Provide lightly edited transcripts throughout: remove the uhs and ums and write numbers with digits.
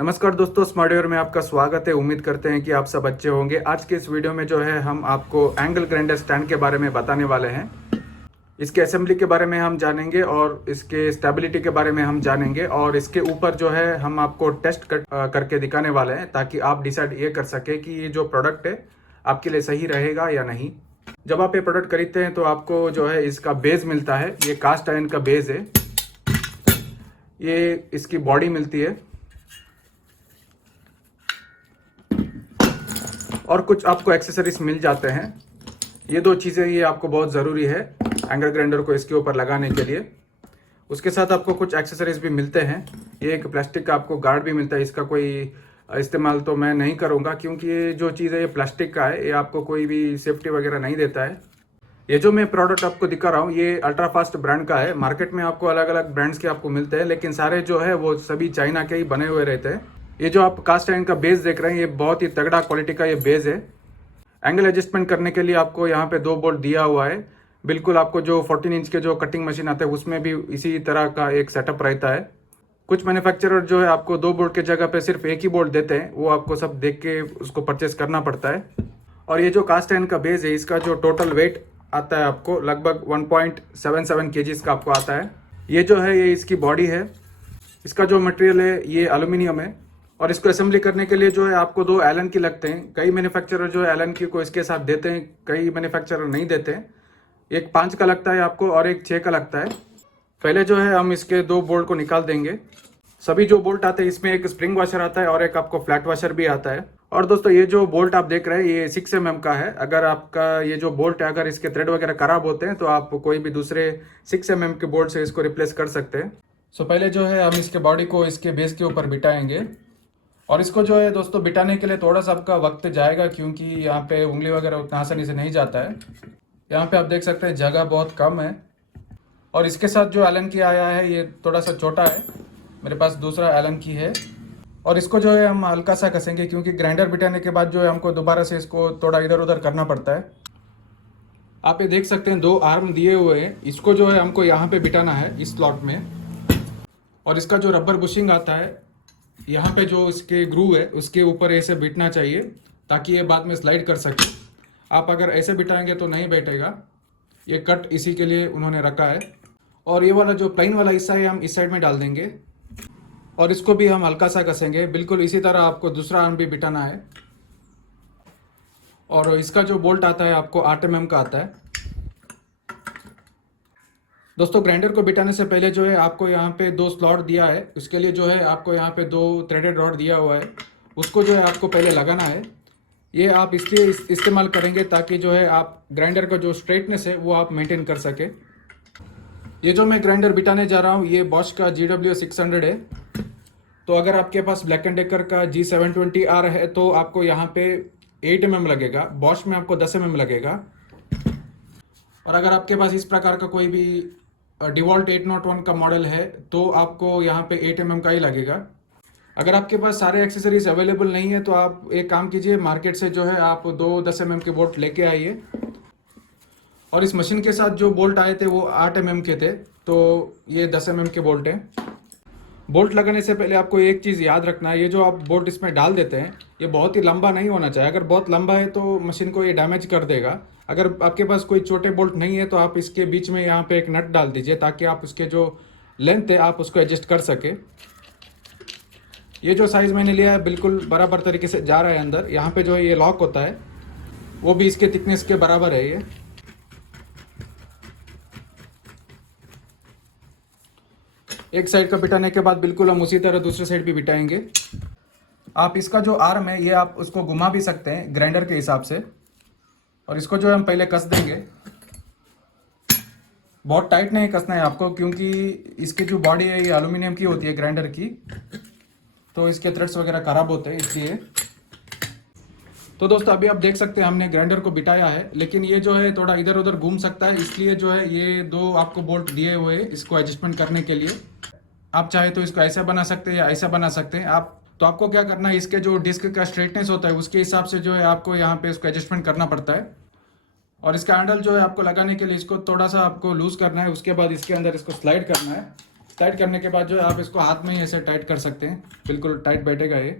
नमस्कार दोस्तों, स्मार्ट में आपका स्वागत है। उम्मीद करते हैं कि आप सब अच्छे होंगे। आज के इस वीडियो में जो है हम आपको एंगल ग्राइंडर स्टैंड के बारे में बताने वाले हैं। इसके असेंबली के बारे में हम जानेंगे और इसके स्टेबिलिटी के बारे में हम जानेंगे और इसके ऊपर जो है हम आपको टेस्ट करके दिखाने वाले हैं ताकि आप डिसाइड ये कर सके कि ये जो प्रोडक्ट है आपके लिए सही रहेगा या नहीं। जब आप ये प्रोडक्ट खरीदते हैं तो आपको जो है इसका बेस मिलता है। ये कास्ट आयरन का बेस है। ये इसकी बॉडी मिलती है और कुछ आपको एक्सेसरीज मिल जाते हैं। ये दो चीज़ें ये आपको बहुत ज़रूरी है एंगल ग्राइंडर को इसके ऊपर लगाने के लिए। उसके साथ आपको कुछ एक्सेसरीज भी मिलते हैं। ये एक प्लास्टिक का आपको गार्ड भी मिलता है। इसका कोई इस्तेमाल तो मैं नहीं करूँगा क्योंकि ये जो चीज़ है ये प्लास्टिक का है। ये आपको कोई भी सेफ्टी वगैरह नहीं देता है। ये जो मैं प्रोडक्ट आपको दिखा रहा हूँ ये अल्ट्रा फास्ट ब्रांड का है। मार्केट में आपको अलग अलग ब्रांड्स के आपको मिलते हैं, लेकिन सारे जो है वो सभी चाइना के ही बने हुए रहते हैं। ये जो आप कास्ट आयरन का बेस देख रहे हैं ये बहुत ही तगड़ा क्वालिटी का ये बेस है। एंगल एडजस्टमेंट करने के लिए आपको यहाँ पे 2 बोल्ट दिया हुआ है। बिल्कुल आपको जो 14 इंच के जो कटिंग मशीन आते हैं उसमें भी इसी तरह का एक सेटअप रहता है। कुछ मैन्युफैक्चरर जो है आपको 2 बोल्ट के जगह पे सिर्फ एक ही बोल्ट देते हैं, वो आपको सब देख के उसको परचेस करना पड़ता है। और ये जो कास्ट आयरन का बेस है इसका जो टोटल वेट आता है आपको लगभग 1.77 kg का आपको आता है। ये जो है ये इसकी बॉडी है। इसका जो मटेरियल है ये एल्यूमिनियम है और इसको असेंबली करने के लिए जो है आपको 2 एलन की लगते हैं। कई मैन्युफैक्चरर जो है एलन की को इसके साथ देते हैं, कई मैन्युफैक्चरर नहीं देते हैं। एक 5 का लगता है आपको और एक 6 का लगता है। पहले जो है हम इसके 2 बोल्ट को निकाल देंगे। सभी जो बोल्ट आते हैं इसमें एक स्प्रिंग वाशर आता है और एक आपको फ्लैट वाशर भी आता है। और दोस्तों ये जो बोल्ट आप देख रहे हैं ये 6 mm का है। अगर आपका ये जो बोल्ट है अगर इसके थ्रेड वगैरह खराब होते हैं तो आप कोई भी दूसरे 6 mm के बोल्ट से इसको रिप्लेस कर सकते हैं। सो पहले जो है हम इसके बॉडी को इसके बेस के ऊपर बिठाएंगे और इसको जो है दोस्तों बिठाने के लिए थोड़ा सा आपका वक्त जाएगा क्योंकि यहाँ पे उंगली वगैरह उतना आसानी से नहीं जाता है। यहाँ पे आप देख सकते हैं जगह बहुत कम है और इसके साथ जो एलन की आया है ये थोड़ा सा छोटा है। मेरे पास दूसरा एलन की है और इसको जो है हम हल्का सा कसेंगे क्योंकि ग्राइंडर बिठाने के बाद जो है हमको दोबारा से इसको थोड़ा इधर उधर करना पड़ता है। आप ये देख सकते हैं 2 आर्म दिए हुए हैं। इसको जो है हमको यहाँ पे बिठाना है इस स्लॉट में और इसका जो रबर बुशिंग आता है यहाँ पे जो इसके ग्रूव है उसके ऊपर ऐसे बिठना चाहिए ताकि ये बाद में स्लाइड कर सके। आप अगर ऐसे बिठाएंगे तो नहीं बैठेगा। ये कट इसी के लिए उन्होंने रखा है। और ये वाला जो प्लेन वाला हिस्सा है हम इस साइड में डाल देंगे और इसको भी हम हल्का सा कसेंगे। बिल्कुल इसी तरह आपको दूसरा आर्म भी बिठाना है। और इसका जो बोल्ट आता है आपको 8 mm का आता है। दोस्तों ग्राइंडर को बिठाने से पहले जो है आपको यहाँ पे 2 स्लॉट दिया है। उसके लिए जो है आपको यहाँ पे 2 थ्रेडेड रॉड दिया हुआ है। उसको जो है आपको पहले लगाना है। ये आप इसलिए इस्तेमाल करेंगे ताकि जो है आप ग्राइंडर का जो स्ट्रेटनेस है वो आप मेंटेन कर सके। ये जो मैं ग्राइंडर बिठाने जा रहा हूँ ये बॉश का GW600 है। तो अगर आपके पास ब्लैक एंड डेकर का G720R है तो आपको यहाँ पे 8 mm लगेगा। बॉश में आपको 10 mm लगेगा। और अगर आपके पास इस प्रकार का कोई भी डिवॉल्ट 801 का मॉडल है तो आपको यहाँ पे 8 mm का ही लगेगा। अगर आपके पास सारे एक्सेसरीज अवेलेबल नहीं है तो आप एक काम कीजिए, मार्केट से जो है आप 2 10 mm के बोल्ट लेके आइए। और इस मशीन के साथ जो बोल्ट आए थे वो 8 mm के थे, तो ये 10 mm के बोल्ट हैं। बोल्ट लगाने से पहले आपको एक चीज़ याद रखना है, ये जो आप बोल्ट इसमें डाल देते हैं ये बहुत ही लंबा नहीं होना चाहिए। अगर बहुत लंबा है तो मशीन को ये डैमेज कर देगा। अगर आपके पास कोई छोटे बोल्ट नहीं है तो आप इसके बीच में यहाँ पे एक नट डाल दीजिए ताकि आप उसके जो लेंथ है आप उसको एडजस्ट कर सके। ये जो साइज़ मैंने लिया है बिल्कुल बराबर तरीके से जा रहा है अंदर। यहाँ पे जो है ये लॉक होता है वो भी इसके थिकनेस के बराबर है। ये एक साइड का बिठाने के बाद बिल्कुल हम उसी तरह दूसरे साइड भी बिठाएंगे। आप इसका जो आर्म है ये आप उसको घुमा भी सकते हैं ग्राइंडर के हिसाब से। और इसको जो हम पहले कस देंगे। बहुत टाइट नहीं कसना है आपको क्योंकि इसकी जो बॉडी है ये एल्यूमिनियम की होती है ग्राइंडर की, तो इसके थ्रेड्स वगैरह खराब होते हैं इसलिए। तो दोस्तों अभी आप देख सकते हैं हमने ग्राइंडर को बिठाया है, लेकिन ये जो है थोड़ा इधर उधर घूम सकता है, इसलिए जो है ये 2 आपको बोल्ट दिए हुए हैं इसको एडजस्टमेंट करने के लिए। आप चाहे तो इसको ऐसा बना सकते हैं या ऐसा बना सकते हैं। आपको क्या करना है, इसके जो डिस्क का स्ट्रेटनेस होता है उसके हिसाब से जो है आपको यहाँ पे इसको एडजस्टमेंट करना पड़ता है। और इसका हैंडल जो है आपको लगाने के लिए इसको थोड़ा सा आपको लूज करना है, उसके बाद इसके अंदर इसको स्लाइड करना है टाइट करने के बाद जो है आप इसको हाथ में ही ऐसे टाइट कर सकते हैं, बिल्कुल टाइट बैठेगा ये।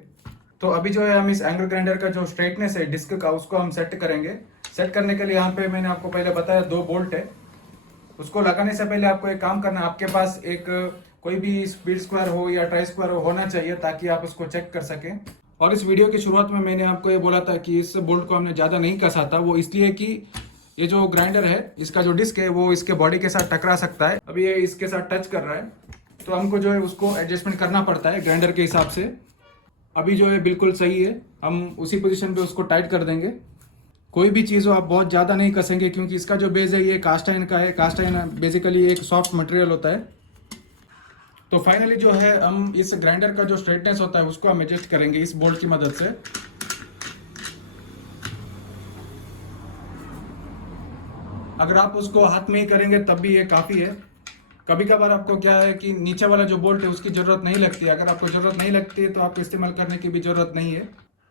तो अभी जो है हम इस एंगल ग्राइंडर का जो स्ट्रेटनेस है डिस्क का, उसको हम सेट करेंगे। सेट करने के लिए यहाँ पे मैंने आपको पहले बताया 2 बोल्ट है। उसको लगाने से पहले आपको एक काम करना है, आपके पास एक कोई भी स्पीड स्क्वायर हो या ट्राई स्क्वायर होना चाहिए ताकि आप उसको चेक कर सकें। और इस वीडियो की शुरुआत में मैंने आपको ये बोला था कि इस बोल्ट को हमने ज़्यादा नहीं कसा था, वो इसलिए कि ये जो ग्राइंडर है इसका जो डिस्क है वो इसके बॉडी के साथ टकरा सकता है। अभी ये इसके साथ टच कर रहा है, तो हमको जो है उसको एडजस्टमेंट करना पड़ता है ग्राइंडर के हिसाब से। अभी जो है बिल्कुल सही है, हम उसी पोजीशन पे उसको टाइट कर देंगे। कोई भी चीज़ हो आप बहुत ज़्यादा नहीं कसेंगे, क्योंकि इसका जो बेस है ये कास्ट आयरन का है। कास्ट आयरन बेसिकली एक सॉफ्ट मटेरियल होता है। तो फाइनली जो है हम इस ग्राइंडर का जो स्ट्रेटनेस होता है उसको हम एडजस्ट करेंगे इस बोल्ट की मदद से। अगर आप उसको हाथ में ही करेंगे तब भी ये काफ़ी है। कभी कभार आपको क्या है कि नीचे वाला जो बोल्ट है उसकी ज़रूरत नहीं लगती है। अगर आपको ज़रूरत नहीं लगती है तो आपको इस्तेमाल करने की भी ज़रूरत नहीं है।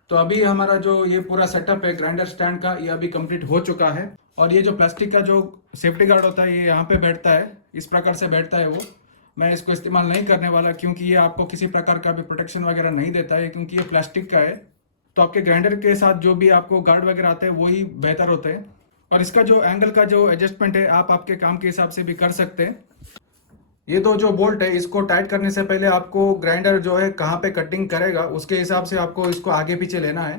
तो अभी हमारा जो ये पूरा सेटअप है ग्राइंडर स्टैंड का, ये अभी कंप्लीट हो चुका है। और ये जो प्लास्टिक का जो सेफ्टी गार्ड होता है ये यहाँ पे बैठता है, इस प्रकार से बैठता है वो। मैं इसको इस्तेमाल नहीं करने वाला क्योंकि ये आपको किसी प्रकार का भी प्रोटेक्शन वगैरह नहीं देता है, क्योंकि ये प्लास्टिक का है। तो आपके ग्राइंडर के साथ जो भी आपको गार्ड वगैरह आते हैं वही बेहतर होते हैं। और इसका जो एंगल का जो एडजस्टमेंट है आप आपके काम के हिसाब से भी कर सकते हैं। ये तो जो बोल्ट है इसको टाइट करने से पहले आपको ग्राइंडर जो है कहाँ पे कटिंग करेगा उसके हिसाब से आपको इसको आगे पीछे लेना है।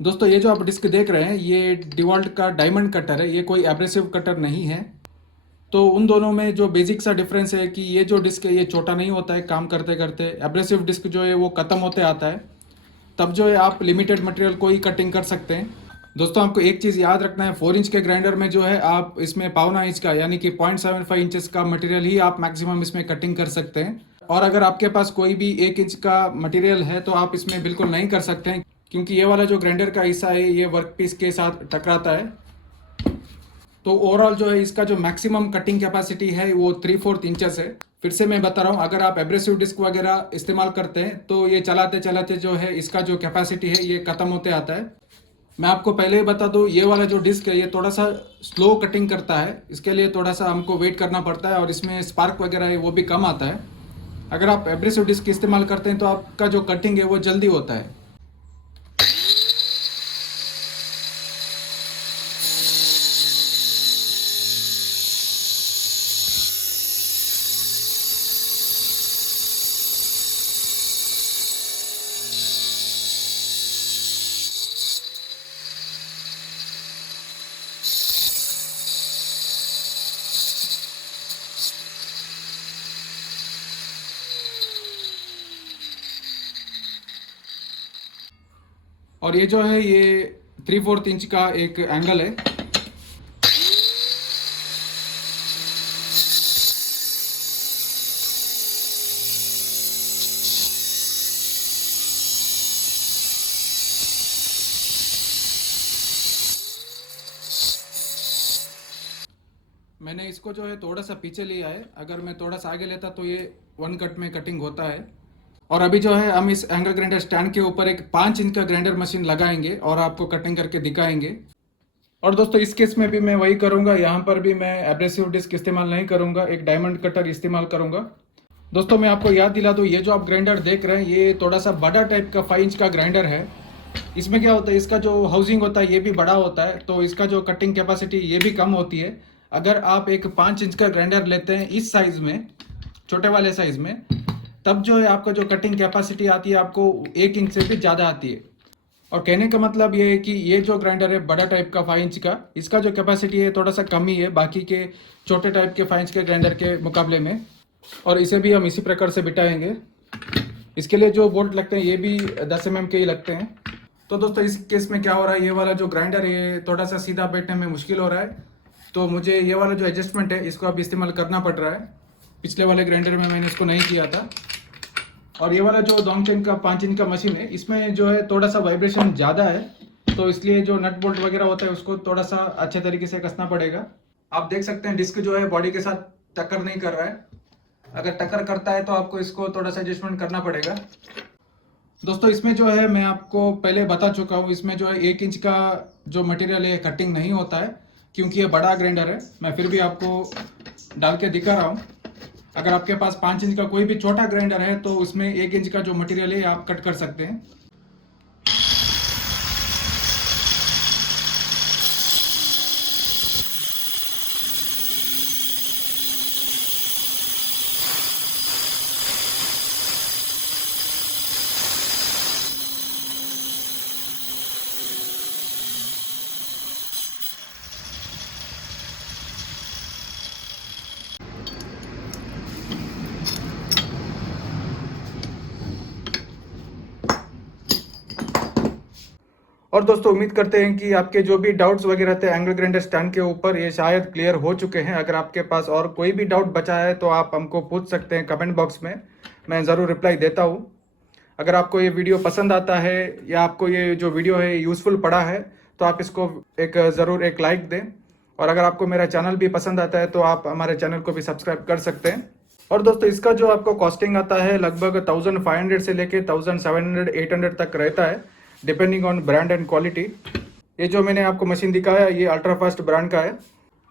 दोस्तों ये जो आप डिस्क देख रहे हैं ये डिवॉल्ट का डायमंड कटर है, ये कोई एब्रेसिव कटर नहीं है। तो उन दोनों में जो बेसिक सा डिफरेंस है कि ये जो डिस्क है ये छोटा नहीं होता है काम करते करते। एब्रेसिव डिस्क जो है वो ख़त्म होते आता है, तब जो है आप लिमिटेड मटेरियल को ही कटिंग कर सकते हैं। दोस्तों आपको एक चीज़ याद रखना है, 4 इंच के ग्राइंडर में जो है आप इसमें 1.25 इंच का यानी कि 0.75 इंचेस का मटेरियल ही आप मैक्सिमम इसमें कटिंग कर सकते हैं। और अगर आपके पास कोई भी 1 इंच का मटेरियल है तो आप इसमें बिल्कुल नहीं कर सकते हैं, क्योंकि ये वाला जो ग्राइंडर का हिस्सा है ये वर्क पीस के साथ टकराता है। तो ओवरऑल जो है इसका जो मैक्सिमम कटिंग कैपेसिटी है वो 3/4 इंचेस है। फिर से मैं बता रहा हूँ, अगर आप एब्रेसिव डिस्क वगैरह इस्तेमाल करते हैं तो ये चलाते चलाते जो है इसका जो कैपेसिटी है ये ख़त्म होते आता है। मैं आपको पहले ही बता दूँ, ये वाला जो डिस्क है ये थोड़ा सा स्लो कटिंग करता है, इसके लिए थोड़ा सा हमको वेट करना पड़ता है और इसमें स्पार्क वगैरह है वो भी कम आता है। अगर आप एब्रेसिव डिस्क इस्तेमाल करते हैं तो आपका जो कटिंग है वो जल्दी होता है। और ये जो है ये 3/4 इंच का एक एंगल है। मैंने इसको जो है थोड़ा सा पीछे लिया है, अगर मैं थोड़ा सा आगे लेता तो ये 1 कट में कटिंग होता है। और अभी जो है हम इस एंगल ग्राइंडर स्टैंड के ऊपर एक 5 इंच का ग्राइंडर मशीन लगाएंगे और आपको कटिंग करके दिखाएंगे। और दोस्तों इस केस में भी मैं वही करूंगा, यहाँ पर भी मैं एब्रेसिव डिस्क इस्तेमाल नहीं करूंगा, एक डायमंड कटर इस्तेमाल करूंगा। दोस्तों मैं आपको याद दिला दूँ, ये जो आप ग्राइंडर देख रहे हैं ये थोड़ा सा बड़ा टाइप का 5 इंच का ग्राइंडर है। इसमें क्या होता है, इसका जो हाउसिंग होता है ये भी बड़ा होता है, तो इसका जो कटिंग कैपेसिटी ये भी कम होती है। अगर आप एक 5 इंच का ग्राइंडर लेते हैं इस साइज़ में, छोटे वाले साइज़ में, तब जो है आपका जो कटिंग कैपेसिटी आती है आपको 1 इंच से भी ज़्यादा आती है। और कहने का मतलब ये है कि ये जो ग्राइंडर है बड़ा टाइप का 5 इंच का, इसका जो कैपेसिटी है थोड़ा सा कम ही है बाकी के छोटे टाइप के 5 इंच के ग्राइंडर के मुकाबले में। और इसे भी हम इसी प्रकार से बिठाएंगे। इसके लिए जो बोल्ट लगते हैं ये भी 10 mm के ही लगते हैं। तो दोस्तों इस केस में क्या हो रहा है, ये वाला जो ग्राइंडर है ये थोड़ा सा सीधा बैठने में मुश्किल हो रहा है, तो मुझे ये वाला जो एडजस्टमेंट है इसको अब इस्तेमाल करना पड़ रहा है। पिछले वाले ग्राइंडर में मैंने इसको नहीं किया था। और ये वाला जो डोंगचेन का 5 इंच का मशीन है इसमें जो है थोड़ा सा वाइब्रेशन ज़्यादा है, तो इसलिए जो नट बोल्ट वगैरह होता है उसको थोड़ा सा अच्छे तरीके से कसना पड़ेगा। आप देख सकते हैं डिस्क जो है बॉडी के साथ टक्कर नहीं कर रहा है। अगर टक्कर करता है तो आपको इसको थोड़ा सा एडजस्टमेंट करना पड़ेगा। दोस्तों इसमें जो है मैं आपको पहले बता चुका हूँ, इसमें जो है 1 इंच का जो मटेरियल है कटिंग नहीं होता है, क्योंकि ये बड़ा ग्राइंडर है। मैं फिर भी आपको डाल के दिखा रहा हूँ। अगर आपके पास 5 इंच का कोई भी छोटा ग्राइंडर है तो उसमें 1 इंच का जो मटेरियल है आप कट कर सकते हैं। और दोस्तों उम्मीद करते हैं कि आपके जो भी डाउट्स वगैरह थे एंगल ग्राइंडर स्टैंड के ऊपर ये शायद क्लियर हो चुके हैं। अगर आपके पास और कोई भी डाउट बचा है तो आप हमको पूछ सकते हैं कमेंट बॉक्स में, मैं ज़रूर रिप्लाई देता हूँ। अगर आपको ये वीडियो पसंद आता है या आपको ये जो वीडियो है यूज़फुल पड़ा है तो आप इसको ज़रूर एक लाइक दें। और अगर आपको मेरा चैनल भी पसंद आता है तो आप हमारे चैनल को भी सब्सक्राइब कर सकते हैं। और दोस्तों इसका जो आपको कॉस्टिंग आता है लगभग 1500 से लेके 1700-800 तक रहता है, depending on brand and quality. ये जो मैंने आपको मशीन दिखाया ये अल्ट्रा फास्ट ब्रांड का है।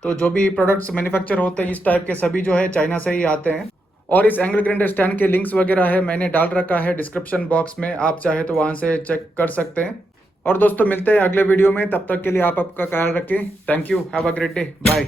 तो जो भी प्रोडक्ट्स मैन्युफैक्चर होते हैं इस टाइप के सभी जो है चाइना से ही आते हैं। और इस एंगल ग्राइंडर स्टैंड के लिंक्स वगैरह है मैंने डाल रखा है डिस्क्रिप्शन बॉक्स में, आप चाहे तो वहाँ से चेक कर सकते हैं। और दोस्तों मिलते हैं अगले वीडियो में, तब तक के लिए आप आपका ख्याल रखें। Thank you, have a great day, bye.